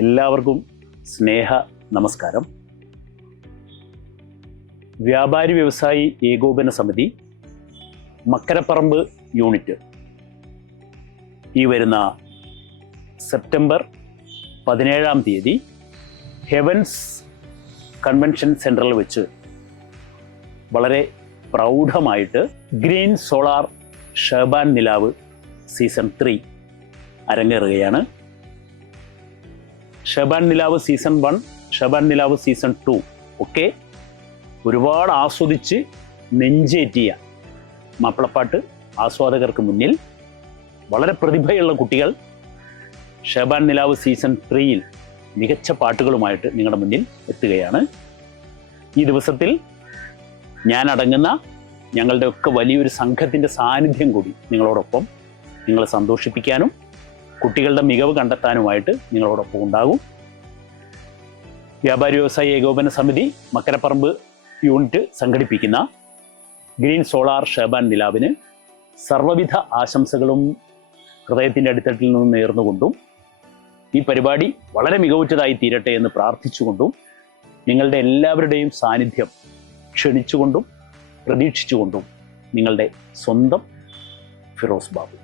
എല്ലാവർക്കും സ്നേഹ നമസ്കാരം. വ്യാപാരി വ്യവസായി ഏകോപന സമിതി മക്കരപ്പറമ്പ് യൂണിറ്റ് ഈ വരുന്ന സെപ്റ്റംബർ 17-ാം തീയതി ഹെവൻസ് കൺവെൻഷൻ സെൻറ്ററിൽ വെച്ച് വളരെ പ്രൗഢമായിട്ട് ഗ്രീൻ സോളാർ ഷഹബാൻ നിലാവ് സീസൺ 3 അരങ്ങേറുകയാണ്. ഷഹബാൻ നിലാവ് സീസൺ 1, ഷഹബാൻ നിലാവ് സീസൺ 2 ഒക്കെ ഒരുപാട് ആസ്വദിച്ച് നെഞ്ചേറ്റിയ മാപ്പിളപ്പാട്ട് ആസ്വാദകർക്ക് മുന്നിൽ വളരെ പ്രതിഭയുള്ള കുട്ടികൾ ഷഹബാൻ നിലാവ് സീസൺ 3-ൽ മികച്ച പാട്ടുകളുമായിട്ട് നിങ്ങളുടെ മുന്നിൽ എത്തുകയാണ്. ഈ ദിവസത്തിൽ ഞാൻ അടങ്ങുന്ന ഞങ്ങളുടെ ഒക്കെ വലിയൊരു സംഘത്തിൻ്റെ സാന്നിധ്യം കൂടി നിങ്ങളോടൊപ്പം നിങ്ങളെ സന്തോഷിപ്പിക്കാനും കുട്ടികളുടെ മികവ് കണ്ടെത്താനുമായിട്ട് നിങ്ങളോടൊപ്പം ഉണ്ടാകും. വ്യാപാരി വ്യവസായി ഏകോപന സമിതി മക്കരപ്പറമ്പ് യൂണിറ്റ് സംഘടിപ്പിക്കുന്ന ഗ്രീൻ സോളാർ ഷഹബാൻ നിലാവിന് സർവ്വവിധ ആശംസകളും ഹൃദയത്തിൻ്റെ അടിത്തട്ടിൽ നിന്ന് നേർന്നുകൊണ്ടും ഈ പരിപാടി വളരെ മികവുറ്റതായി തീരട്ടെ എന്ന് പ്രാർത്ഥിച്ചുകൊണ്ടും നിങ്ങളുടെ എല്ലാവരുടെയും സാന്നിധ്യം ക്ഷണിച്ചുകൊണ്ടും പ്രതീക്ഷിച്ചുകൊണ്ടും നിങ്ങളുടെ സ്വന്തം ഫിറോസ് ബാബു.